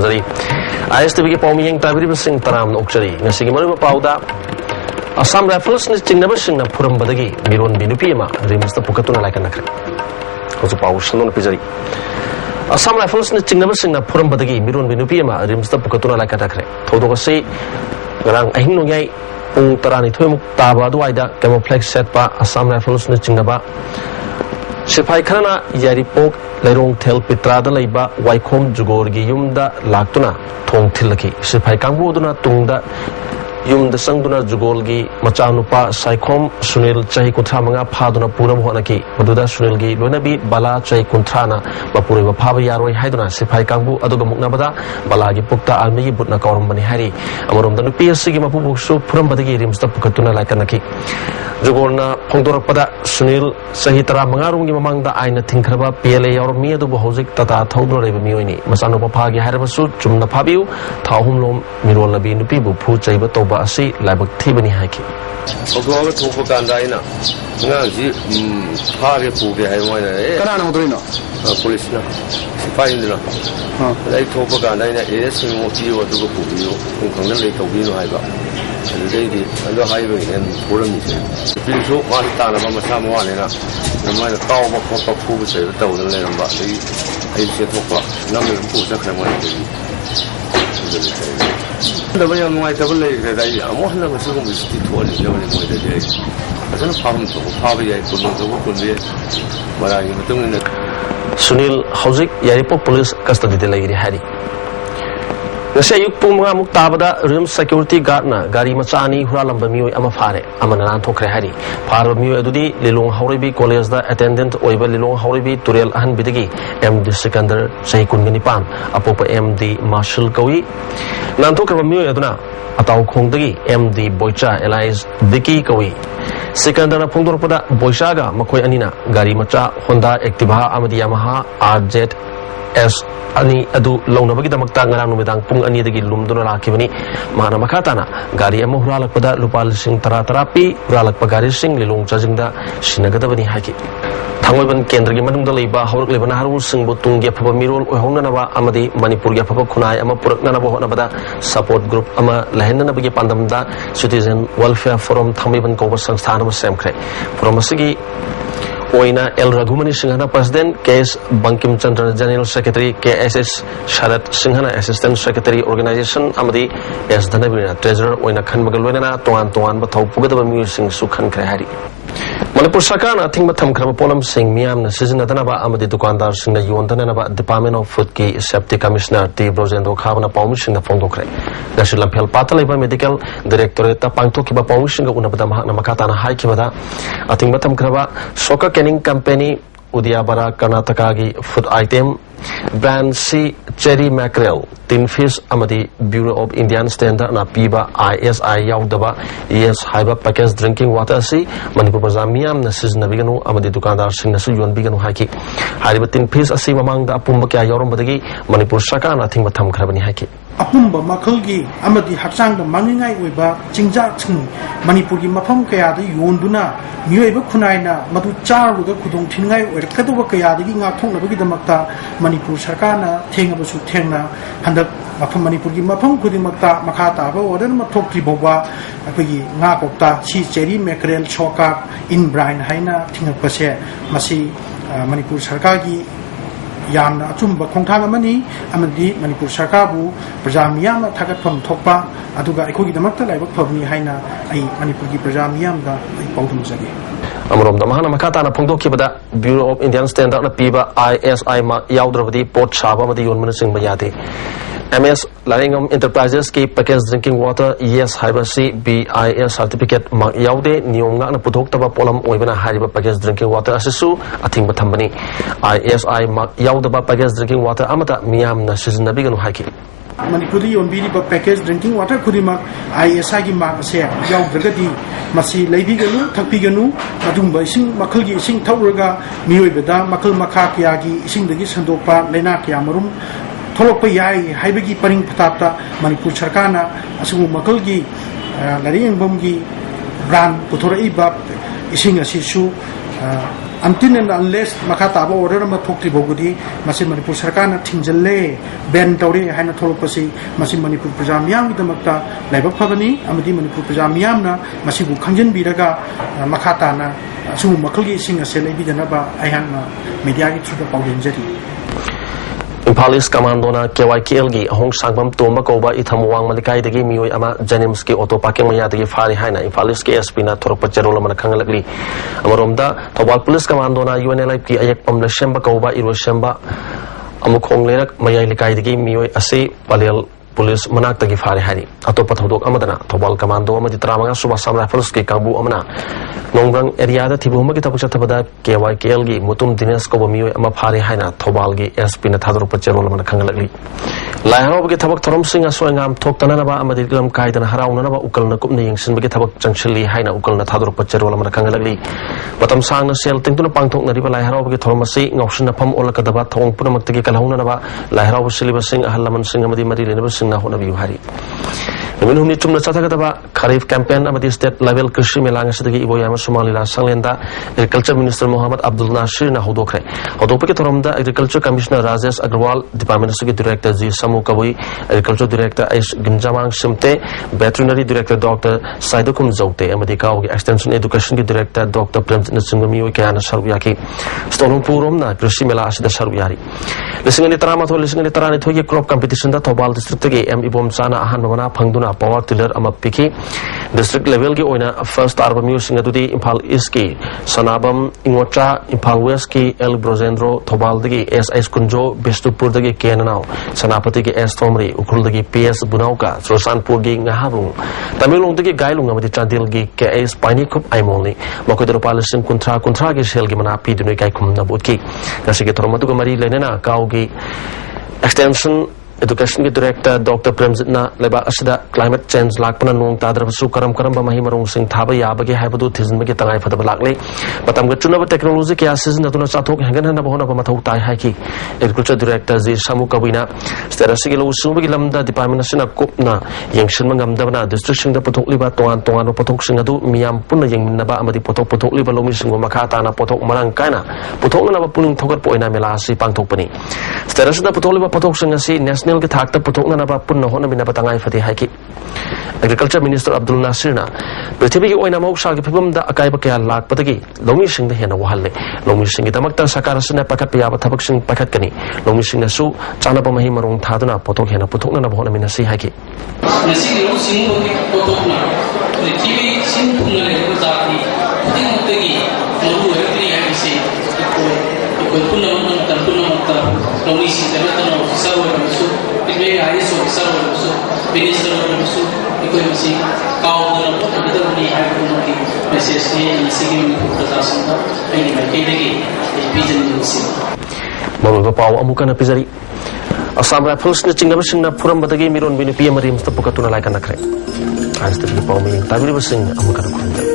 Tamzari. ISTV Poming Tabri Sing Taram Okchari, Nasing Maru Pauda. Assam Rifles Niching never sing a Purum Badagi, Miron Binupima, Rims the Pukatuna like a nakri. Also Paushon Pizari. Assam Rifles Niching never sing a Purum Badagi, Miron Binupima, Rims the Pukatuna like a nakri. Todo say, Rang Ahinungay, Pung Tarani Tum, Taba, Duida, Camouflage set by Assam Rifles Nichingaba. Sipai Kana, Yaripok, Lerong Tel Petrada Leba, Waikom, Jugorgi, Yumda, Laktuna, Tong Tilaki, Sipai Kambuduna, Tungda. Yum the Sangduna Jugolgi, Machanupa, Saikom, Sunil Chahi Kuntramanga, Paduna Puram Honaki, Maduda Sunilgi, Lunabi, Bala Chahi Kuntrana, Bapuri Pava Yaroi Haiduna, Sipai Kambu, Adugamuknabada, Balagi Pukta Almi, Butna Korambani Hari, Amarum the Nupia Sigimapu, so Puram Badagi, Rimsta Pukatuna like Anaki. Jugorna, Pongdorapada, Sunil, Sahitara Mangarungi among the Aina Tinkraba, PLA or Mia do Bohozik, Tata, Togno Muni, Masano Papagi Harabasu, Jumna Pabiu, Tahumlom, Mirola Binupibu, Pucha, Basi, Labak Tibani Haki. Ogo Topokandina, Nancy, Pari Pugi, I want a police. Find them. Like Topokandina is what you do for you, who can relate to Vino Hiva. And the lady and the highway and Purim. Feel so much time about someone enough. The mind of Tom of Food say the total name about the 8 o'clock. Number of foods that I want to the way I'm white that I want to assume is toward the only way the day. I don't problem to probably I could not work on it, but I am doing it. Sunil Hauzik, Yaripo Police Custody Lady Harry. The Sayuk Puma Muktabada, Rim Security Gardener, Gari Machani, Huralambamiu Amafare, Amanan Tokrahari, Paramu Edudi, Lilong Horibi, College the attendant, Oiva Lilong Horibi, Turel and Bidigi, M. the Seconder, Saikun Ganipan, Apopa M. the Marshal Gawi, Nantokamu Eduna, Atau Kongdagi, M. the Boicha, Elias Vicky Gawi. Secondana Pundorpada, Boishaga, Makoi Anina, Gari Macha, Honda, Activa, Amadi Yamaha, RZ S. Ani adu launa bagi damak tangan anu medang pung ani dagi lum dona lakibani mana makatana gari emu huralak pada lupal sing terapi huralak pagari sing lilong cajingda sinagada bani haki thangoi ban kendra gi manung dalaiba hawrak lebana haru sing botung ge phaba mirol ohongna nawa amadi manipur ge phaba khunai ama purakna na bohna bada support group ama lahenna na bagi pandamda citizen welfare forum thamai ban ko sansthan ma semkhre forum asigi Oina El Raghumani Singhana President, K.S. Bankim Chandra General Secretary, K.S.S. Sharat Singhana Assistant Secretary Organization, Amadi S. Dhanabina Treasurer, Oina Khanmagalwena, Toan Batau Pugadaba Musing Sukhan Krahari. Manipur Sarkar, I think Matam Kramapolam Singh Miam, Season Adanaba, Amadi Dukandar Singh, Yondanaba, Department of Food Key, Safety Commissioner, T. Brosendo Kavana Pomish, the Fondokre. Nashilampel Patalaba Medical Directorate, Pantokiba Pomish, Unabada Makatana Haikivada, I think Matam Krava, Soccer Canning Company, Udiabara, Karnataka, food item, brand C, cherry mackerel, tin fish, Amadi, Bureau of Indian Standard, Napiba, ISI Yaudaba, ES Haiba packaged drinking water C, Manipur Bazamiam, Nasis Navigano, Amadi Dukandar Sing Nasu Yuan Bigano Haki. Haribatin piece a sim among the Apumbaka Yoram Badagi, Manipur Saka, and I think Matam Krabani Haki. Apumba Makulgi, Amadi Haksang, the Mangai Weba, Chingjatsun, Manipuri Mapam Kayadi, Yunduna, Nueva Kunaina, Maduchar with the Kudong Tingai, or Katawakaya, the Gingatong, the Makta, Manipur Sakana, Tengabasu Tena, and the Mapam Manipuri Mapam Kudimakta, Makata, or then Matoki Boba, Apigi, Nakota, Chi Cherry, Mackerel, Choka, in Brian Haina, Tingapase, Masi, Manipur Sarkagi. Yamna Chumba Kontangamani, Amadi, Manipur Sakabu, Prajamiam, Tagatpam Topa, Aduga Ekogi the Makta, like Pavni Haina, Manipuri Prajamiam, the Pautumzagi. Amrom the Mahana Makata, Pondoki, Bureau of Indian Standard, Piba, ISI Yaudravadi, Port Shaba, the Yunmanising Bayati. MS Laringam Enterprises keep packaged drinking water, yes, Hibasi, BIS certificate, Mark Yaude, Nyonga, Putokta Polam, Oivana Hariba packaged drinking water, Asisu, Atimba Tambani, ISI Mark Yaudaba packaged drinking water, Amata, Miam, Nasis Nabigan Haki. Manipuri on Bidi packaged drinking water, Kurima, ISI Mark Sea, Yaudagadi, Masi, Lady Ganu, Tapiganu, Madumba, Sing, Makulgi, Sing Tauraga, Miuibeda, Makul Makakiagi, Sing the Gisandopa, Lenakia Marum. Tolopayai, Haibagi Paring Patata, Manipur Sarkana, Asu Makulgi, Larian Bumgi, Brand, Putora Ibab, Ising Asisu, until and unless makataba order ma thokti bogudi masi Manipur sarkar na thingjalle ban tawre haina tholopasi masi Manipur praja miyam gidamakta laibak phabani amadi Manipur praja miyam na masi bu khangjin biraga makata na su makalgi sing ase lebi janaba ayang media gi thuda pawdenjari Police Commandona KYKL gi Hong Sangbam Tomba Koba Ithamuang Malikai degi mioi ama Janims ki auto parking maya degi fari haina Police KSP na Thorok Pacherol man khangalagli Amaromda Thobal Police Commandona UNLIP ki ayak pamla shemba Koba Iro shemba Amukhong lerak maya likai degi mioi ase Palel Police manak degi fari hari atau pathodok amadana Thobal Commando amadi tramanga Subasam Rifles ki kambu amana Nongrang area da Tibuma ki tapuk chatabada KYKL gi mutum Dines Koba mioi ama fari haina Thobal gi SP na Thadro Pacherol man khangalagli Laiharo bagi tabak thorom sing asoengam thoktana naba amadi lam kaidana harauna naba ukalna kupna yengsin bagi tabak jangshili haina ukalna Thadro Pacherol man khangalagli matam sangna sel tingtuna pangthok na riba laiharo bagi thorom asi ngawsina pham olakadaba thong punamak tagi kalhauna naba laiharo siliba sing ahalaman sing amadi mari lenaba sing na hona biu hari Namun humni chumna chathakataba Kharif campaign amadi state level krishi melanga sidagi iboyama Somalila sanglenda Agriculture Minister Muhammad Abdul Nasir na hodokre hodopake thoromda Agriculture Commissioner Rajesh Agrawal Department Sugi Director G Samu Kabui Agriculture Director Aish Ginjamang Simte Veterinary Director Dr. Saidukum Zote amadi Kaogi Extension Education ki Director Dr. Premjit Singami Kayana Saruyaki Stolong Purom na krishi mela asida Saruyari Lisingani tarama tho lisingani tarani thogi crop competition da Thobal district ge M Ibom Chana ahan bana phangduna power tiller ama piki district level ki oina first arba music adudi Imphal East ki Sanabam Ingotra Imphal West ki El Brozendro Thobal dagi SI Kunjo Bistupur dagi Kenanao Sanapati ki S Thomri Ukhul dagi PS Bunauka Sosanpur gi Ngahabung Tamilong dagi Gailung amadi Chandil gi KS Paini Kup Aimolni Makodro Palising Kuntra gi Shell gi Manapi duni kai kum nabutki kasi ki thormatu ko mari lenena kaw gi extension Education ki Director Dr. Premjit na leba asida climate change lakpana nong tadrabasu karam bamahi marong sing thaba yabagi haibadu thizinbagi tangai phadaba lakle matam ga chunaba technology kya season atuna chathok hengan hana bahona ba mathau tai haiki Agriculture Director Ji Samu Kabina sterasi gi lo subagi lamda department asina kopna yengshin mangam dabana district sing da pothok liba tongan pothok sing adu miyam punna yengminaba amadi pothok liba lomi sing makha ta na pothok marang kaina pothok na ba puning thogar poina mela si pangthok pani sterasi da pothok liba pothok sing asi national ke thakta puthokna na ba punna hona bina batangai fati haiki Agriculture Minister Abdul Nasir na prithvi ki oina mausa ki phibam da akai ba kya lak patagi lomi sing da hena wahalle lomi sing gi damakta sakar sina pakat piya ba thabak sing pakat kani lomi sing na su chana ba mahi marong thaduna pothok hena puthokna na ba hona mina si haiki nasi lo sing ko ki pothokna prithvi sing thuna le ko jati ting tegi loru every haisi ko punna lomi sing da ta no sawo so Ipme ISO sawo so minister so ikoi masi kaw na po bida ni hai ko ni message ni sigim prasasam da ai ni ke degi vision ni si Baru paw amuka na pizari Assam Rifles ni chingna sing na puram badagi miron bini PM rim sta pukatuna lai kana kre आज तक पाव में Tabir busing अमुका ना